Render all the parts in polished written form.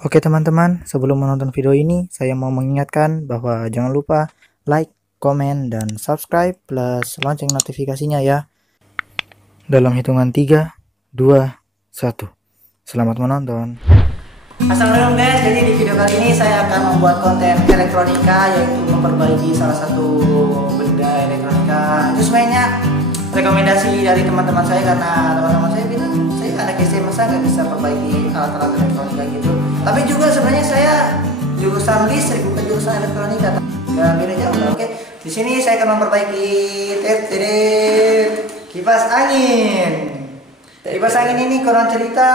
Oke teman-teman, sebelum menonton video ini, saya mau mengingatkan bahwa jangan lupa like, komen, dan subscribe plus lonceng notifikasinya ya. Dalam hitungan 3, 2, 1. Selamat menonton. Assalamualaikum guys, jadi di video kali ini saya akan membuat konten elektronika, yaitu memperbaiki salah satu benda elektronika. Itu sebenarnya rekomendasi dari teman-teman saya, karena teman-teman saya bilang saya anak SMA masa nggak bisa perbaiki alat-alat elektronika gitu. Tapi juga sebenarnya saya jurusan listrik, bukan jurusan elektronika. Gak beda jauh. Oke, di sini saya akan memperbaiki kipas angin. Kipas angin ini konon cerita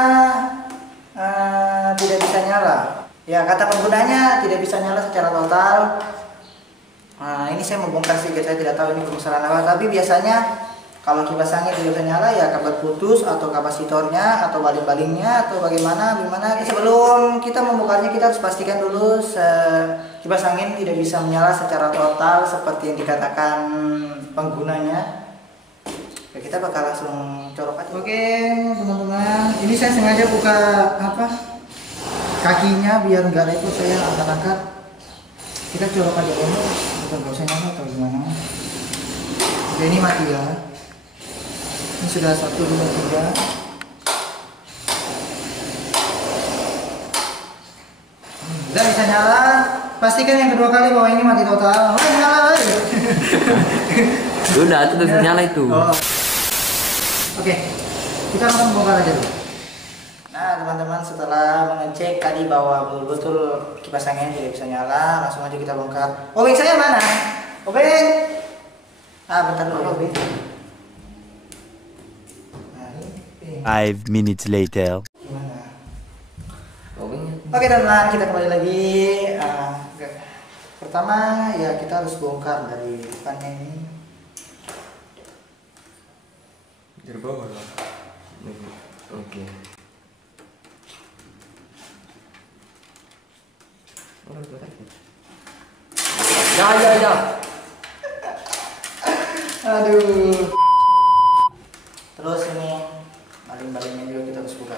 tidak bisa nyala. Ya, kata penggunanya tidak bisa nyala secara total. Ini saya membongkar sedikit, saya tidak tahu ini permasalahan apa. Tapi biasanya kalau kipas angin tidak bisa nyala, ya kabel putus atau kapasitornya atau baling-balingnya atau bagaimana. Sebelum kita membongkarnya, kita harus pastikan dulu kipas angin tidak bisa menyala secara total seperti yang dikatakan penggunanya. Ya, kita bakal langsung corok aja. Oke teman-teman, ini saya sengaja buka kakinya biar nggak repot saya angkat-angkat. Kita corok aja dulu, bukan nggak usah nyala atau gimana. Oke, ini mati ya. Ini sudah 1, 2, 3. Udah bisa nyala. Pastikan yang kedua kali bahwa ini mati total. Oh, nyala. Udah, itu udah nyala itu. Oh. Oke, kita langsung bongkar aja dulu. Nah teman-teman, setelah mengecek tadi bahwa betul-betul kipas angin tidak bisa nyala, langsung aja kita bongkar. Obeng saya mana? Obeng? Bentar dulu Obeng. 5 minutes later. Gimana? Oke teman-teman, kita kembali lagi. Pertama ya kita harus bongkar dari depannya ini. Dari bawah lah. Oke. Ya. Aduh. Terus ini baling-balingnya juga kita harus buka.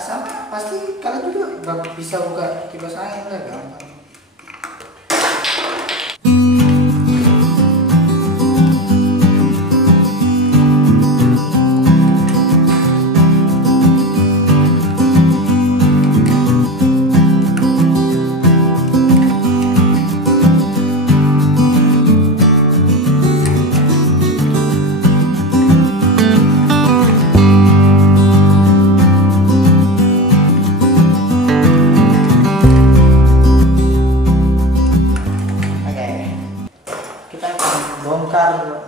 Sama pasti kalian juga bisa buka kipas angin lah, gampang.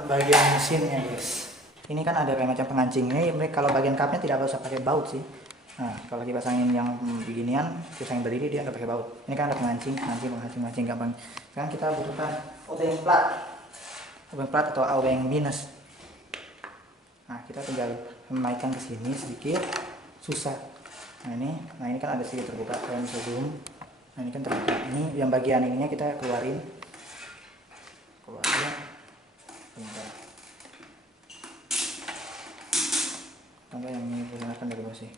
Bagian mesinnya guys, ini kan ada kayak macam pengancing ini. Kalau bagian kapnya tidak usah pakai baut sih. Nah kalau kipas angin yang beginian, kipas angin berdiri dia nggak pakai baut. Ini kan ada pengancing gampang. Sekarang kita butuhkan obeng plat atau obeng minus. Nah kita tinggal menaikkan ke sini sedikit, susah. Nah ini kan ada sedikit terbuka, kalian bisa zoom. Nah ini kan terbuka, ini yang bagian ininya kita keluarin. Tangga yang ini gunakan dari bawah sih.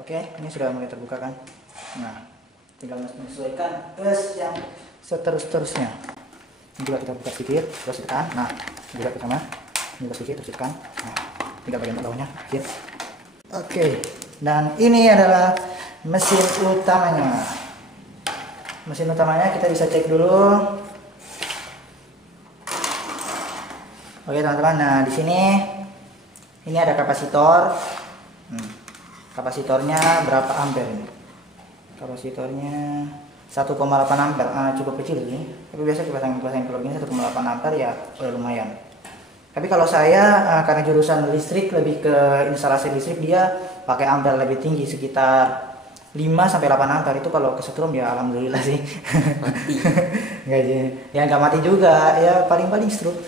Oke, ini sudah mulai terbuka kan. Nah, tinggal menyesuaikan gas yang seterusnya. Ini juga kita buka sedikit, terus tekan. Nah, juga sama. Ini buka sedikit, terus tekan. Nah, tinggal bagian bawahnya sedikit. Oke, dan ini adalah mesin utamanya. Mesin utamanya kita bisa cek dulu. Oke teman-teman, nah di sini ini ada kapasitor. Kapasitornya berapa ampere ini? Kapasitornya 1,8 ampere, cukup kecil ini. Tapi biasa kipas angin kalau ini 1,8 ampere ya udah lumayan. Tapi kalau saya karena jurusan listrik, lebih ke instalasi listrik, dia pakai ampere lebih tinggi, sekitar 5-8 ampere. Itu kalau kesetrum ya alhamdulillah sih. Mati. Nggak mati juga, ya paling stroke.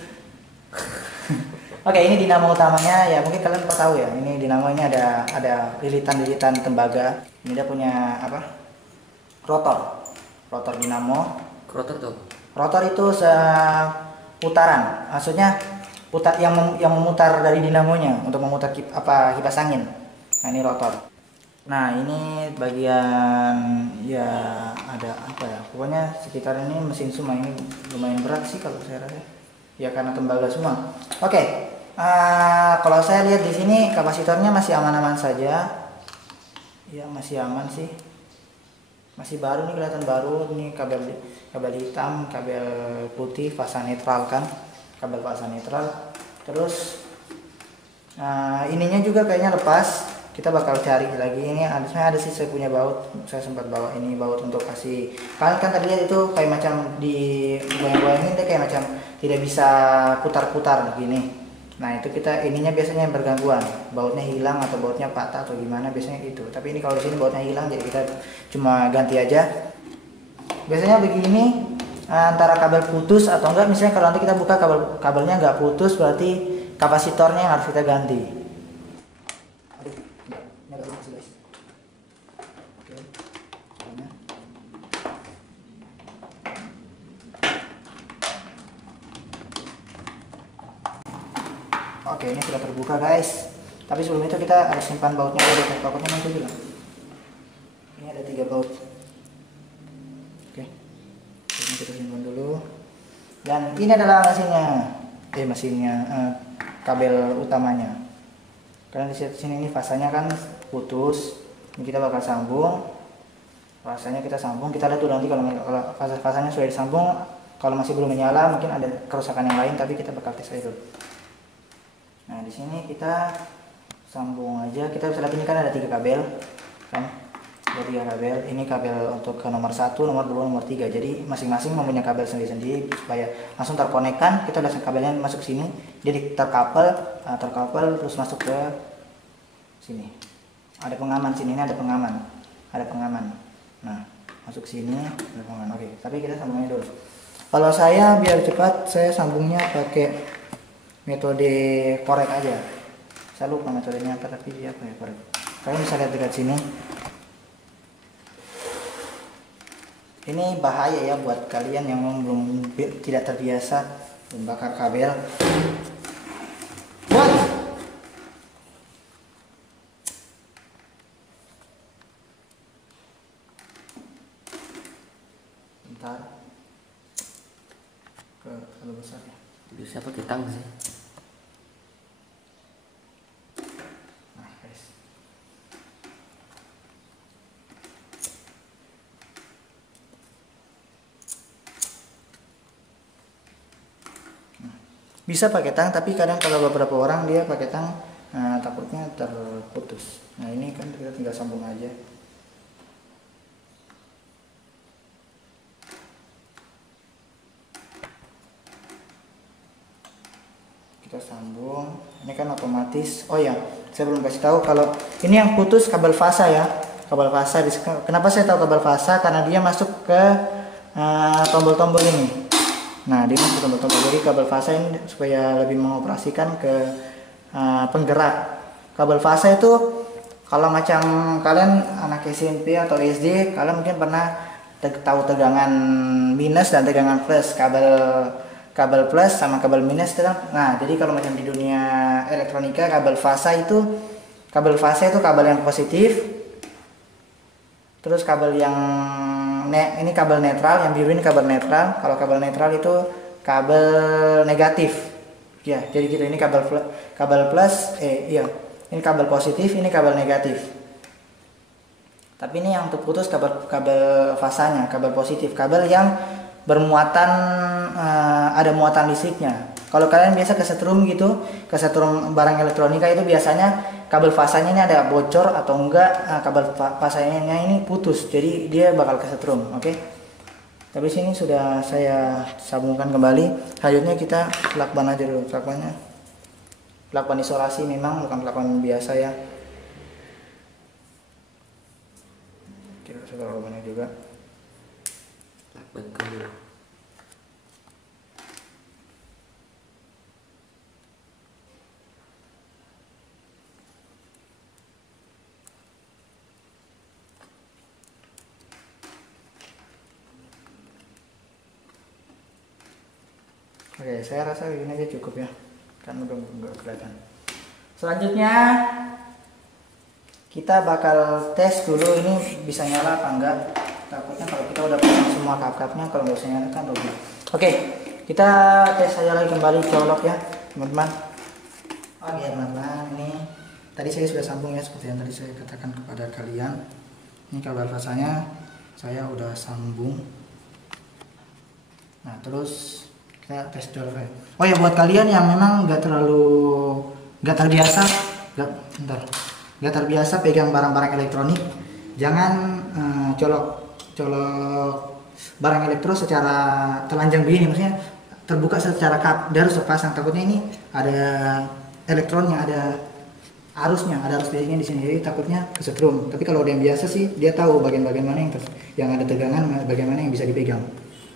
Oke, ini dinamo utamanya ya, mungkin kalian tahu ya. Ini dinamo ini ada lilitan tembaga. Ini dia punya rotor dinamo. Rotor tuh. Rotor itu putaran, maksudnya putar yang memutar dari dinamonya untuk memutar kipas angin. Nah, ini rotor. Nah, ini bagian ya ada apa ya? Pokoknya sekitar ini mesin semua, ini lumayan berat sih kalau saya rasa. Ya karena tembaga semua. Oke. Kalau saya lihat di sini kapasitornya masih aman-aman saja. Ya masih aman sih. Masih baru nih, kelihatan baru. Ini kabel hitam, kabel putih, fasa netral kan? Kabel fasa netral. Terus ininya juga kayaknya lepas. Kita bakal cari lagi. Ini ada sih, saya punya baut, saya sempat bawa ini baut untuk kasih. Kalian kan tadi lihat itu kayak macam di goyang-goyangin, dia kayak macam tidak bisa putar-putar begini. Nah itu ininya biasanya yang bergangguan, bautnya hilang atau bautnya patah atau gimana, biasanya itu. Tapi ini kalau di sini bautnya hilang, jadi kita cuma ganti aja. Biasanya begini, antara kabel putus atau enggak, misalnya kalau nanti kita buka kabelnya nggak putus, berarti kapasitornya yang harus kita ganti. Oke, ini sudah terbuka guys. Tapi sebelum itu kita harus simpan bautnya dulu. Bautnya nanti dulu. Ini ada 3 baut. Oke, ini kita simpan dulu. Dan ini adalah mesinnya, kabel utamanya. Karena di sini ini fasanya kan putus. Ini kita bakal sambung. Fasanya kita sambung. Kita lihat dulu nanti kalau fasanya sudah disambung. Kalau masih belum menyala, mungkin ada kerusakan yang lain. Tapi kita bakal tes aja dulu. Nah di sini kita sambung aja. Kita bisa lihat ini kan ada 3 kabel kan, ada 3 kabel. Ini kabel untuk ke nomor 1, nomor 2, nomor 3. Jadi masing-masing mempunyai kabel sendiri-sendiri supaya langsung terkonekkan. Kita lihat kabelnya masuk sini, jadi terkapel terus masuk ke sini. Ada pengaman sini, ini ada pengaman. Nah masuk sini ada pengaman. Oke, tapi kita sambungnya dulu. Kalau saya biar cepat, saya sambungnya pakai metode korek aja. Saya lupa metodenya apa, tapi dia apa ya, korek. Kalian bisa lihat dekat sini. Ini bahaya ya buat kalian yang belum tidak terbiasa membakar kabel. Bentar. Kalau besar ya. Bisa pakai tang sih. Nah, guys. Bisa pakai tang, tapi kadang kalau beberapa orang dia pakai tang, takutnya terputus. Nah ini kan kita tinggal sambung aja. Kita sambung. Ini kan otomatis. Oh ya, saya belum kasih tahu kalau ini yang putus kabel fasa ya. Kabel fasa. Kenapa saya tahu kabel fasa? Karena dia masuk ke tombol-tombol ini. Nah, dia masuk tombol-tombol. Jadi kabel fasa ini supaya lebih mengoperasikan ke penggerak. Kabel fasa itu kalau macam kalian anak SMP atau SD, kalian mungkin pernah tahu tegangan minus dan tegangan plus. Kabel plus sama kabel minus. Nah, jadi kalau macam di dunia elektronika, kabel fasa itu kabel yang positif. Terus kabel yang ini kabel netral, yang biru ini kabel netral. Kalau kabel netral itu kabel negatif. Ya, jadi gitu. Ini kabel plus, ini kabel positif, ini kabel negatif. Tapi ini yang terputus kabel fasanya, kabel positif, kabel yang bermuatan ada muatan listriknya. Kalau kalian biasa kesetrum gitu, kesetrum barang elektronika itu biasanya kabel fasanya ini ada bocor atau enggak, kabel fasanya ini putus, jadi dia bakal kesetrum. Oke. Tapi sini sudah saya sambungkan kembali. Selanjutnya kita lakban aja dulu. Lakban isolasi memang bukan lakban biasa ya. Kita sudah lakbannya juga. Lakban dulu. Oke, saya rasa begini aja cukup ya, kan udah nggak kelihatan. Selanjutnya kita bakal tes dulu ini bisa nyala apa enggak. Takutnya kalau kita udah pasang semua kap-kapnya, kalau nggak bisa nyala kan rugi. Oke, kita tes saja lagi kembali colok ya teman-teman. Oke teman-teman, ini tadi saya sudah sambung ya, seperti yang tadi saya katakan kepada kalian. Ini kabel fasanya saya udah sambung. Nah terus kita tes dulu ya. Oh ya, buat kalian yang memang nggak terbiasa pegang barang-barang elektronik, jangan colok barang elektro secara telanjang begini, maksudnya terbuka secara kap. Dia harus pasang, takutnya ini ada elektronnya, ada arus listriknya di sini, jadi takutnya kesetrum. Tapi kalau yang biasa sih dia tahu bagian-bagian mana yang ada tegangan, bagian mana yang bisa dipegang.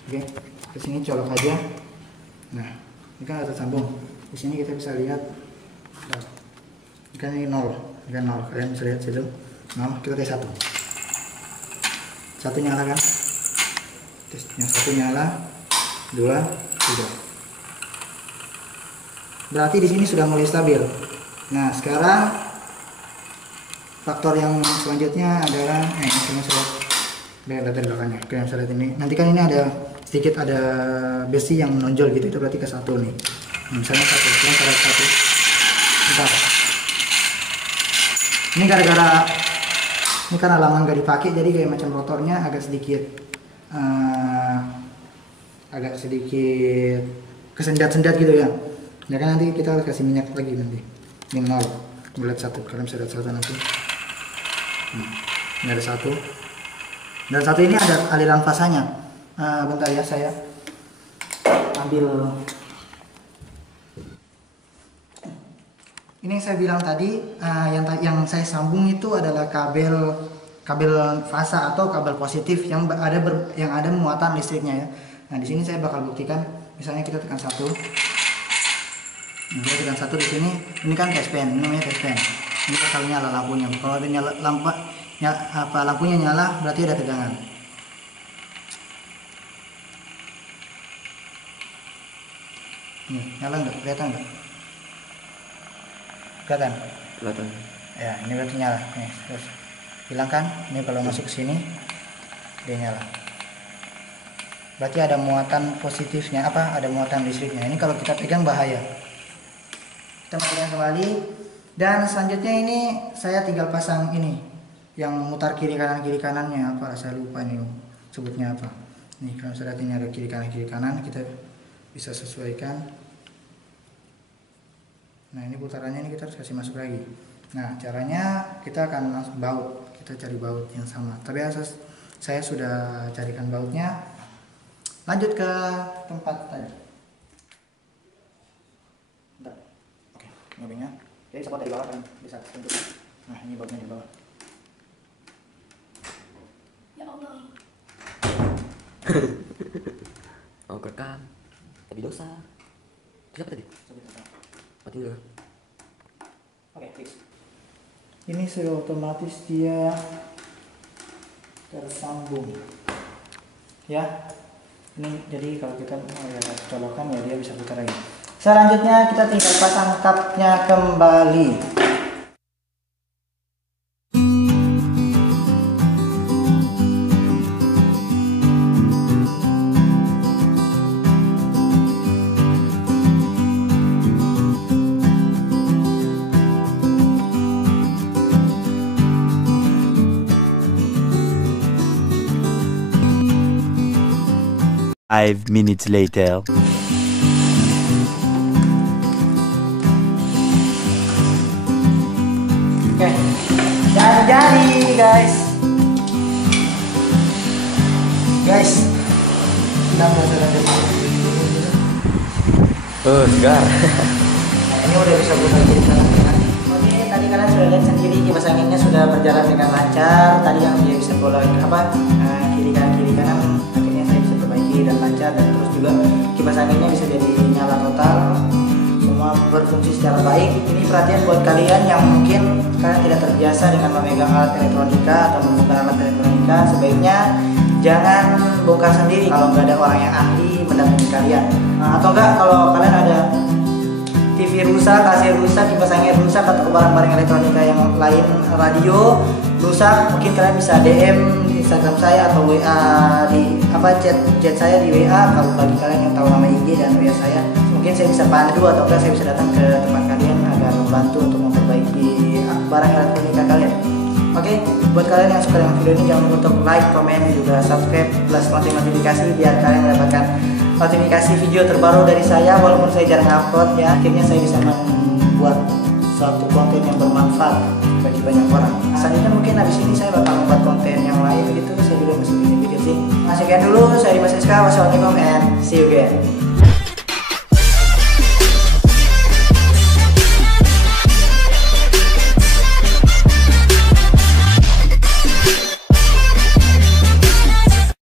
Oke, ke sini colok aja. Nah, ini kan ada tersambung. Di sini kita bisa lihat, kan ini 0, kalian bisa lihat situ 0. Kita tes 1 nyala kan, tes yang 1 nyala, 2, 3. Berarti di sini sudah mulai stabil. Nah sekarang faktor yang selanjutnya adalah ini lihat dari belakangnya. Kalian bisa lihat ini. Nanti kan ini ada sedikit ada besi yang menonjol gitu, itu berarti ke 1 nih. Misalnya 1, kalian bisa lihat 1. Ini gara-gara ini karena lama nggak dipakai, jadi kayak macam rotornya agak sedikit kesendat-sendat gitu ya. Ya kan nanti kita kasih minyak lagi nanti. Ini 0, lihat 1, kalian bisa lihat 1 nanti. Ini ada 1. Dan 1 ini ada aliran fasanya. Bentar ya, saya ambil. Ini yang saya bilang tadi, yang saya sambung itu adalah kabel fasa atau kabel positif yang ada muatan listriknya ya. Nah di sini saya bakal buktikan. Misalnya kita tekan 1. Nah, kita tekan 1 di sini. Ini kan test-pen, ini namanya test-pen. Ini bakal nyala lampunya. Kalau ada nyala lampunya nyala, berarti ada tegangan. Nih, nyala nggak? Kelihatan nggak? Kelihatan? Kelihatan. Ya, ini berarti nyala. Nih, terus hilangkan. Ini kalau masuk ke sini, dia nyala. Berarti ada muatan positifnya, ada muatan listriknya. Ini kalau kita pegang bahaya. Kita matikan kembali. Dan selanjutnya ini saya tinggal pasang ini yang mutar kiri kanannya apa, saya lupa ini sebutnya apa. Nih kalau saya lihat ini ada kiri kanan, kita bisa sesuaikan. Nah ini putarannya ini kita harus kasih masuk lagi. Nah caranya kita akan langsung baut, kita cari baut yang sama. Tapi saya sudah carikan bautnya. Lanjut ke tempat tadi. Bentar. Oke, ngobengnya. Jadi support dari bawah kan bisa tunjuk. Nah ini bautnya di bawah. Ya Allah. Oh kerekam. Tapi dosa. Siapa tadi? Mati dulu. Oke, please. Ini sudah otomatis dia tersambung. Ya. Ini jadi kalau kita colokan ya dia bisa putar lagi. Selanjutnya kita tinggal pasang kapnya kembali. Five minutes later. Oke, jadi guys, Segar. Nah ini udah bisa putar kiri kanan. Oke, tadi kalian sudah lihat sendiri kipas anginnya sudah berjalan dengan lancar. Tadi yang dia bisa bolak kiri kanan, akhirnya saya bisa perbaiki dan lancar, dan terus juga kipas anginnya bisa jadi nyala total, semua berfungsi secara baik. Ini perhatian buat kalian yang mungkin kalian tidak terbiasa dengan memegang alat elektronika atau membongkar alat elektronika, sebaiknya jangan bongkar sendiri kalau nggak ada orang yang ahli mendampingi kalian. Atau enggak kalau kalian ada TV rusak, AC rusak, kipas angin rusak, atau barang-barang elektronika yang lain, radio rusak, mungkin kalian bisa DM di Instagram saya atau WA di chat saya di WA. Kalau bagi kalian yang tahu nama IG dan WA saya, mungkin saya bisa pandu atau enggak saya bisa datang ke tempat kalian agar membantu untuk memperbaiki barang elektronika kalian. Oke, buat kalian yang suka dengan video ini jangan lupa untuk like, komen, juga subscribe plus lonceng notifikasi biar kalian mendapatkan notifikasi video terbaru dari saya. Walaupun saya jarang upload ya, akhirnya saya bisa membuat suatu konten yang bermanfaat bagi banyak orang. Selanjutnya mungkin habis ini saya bakal membuat konten yang lain gitu. Saya juga masih bikin video sih. Sekian dulu, saya Dimas Rizka. Wassalamualaikum and see you again.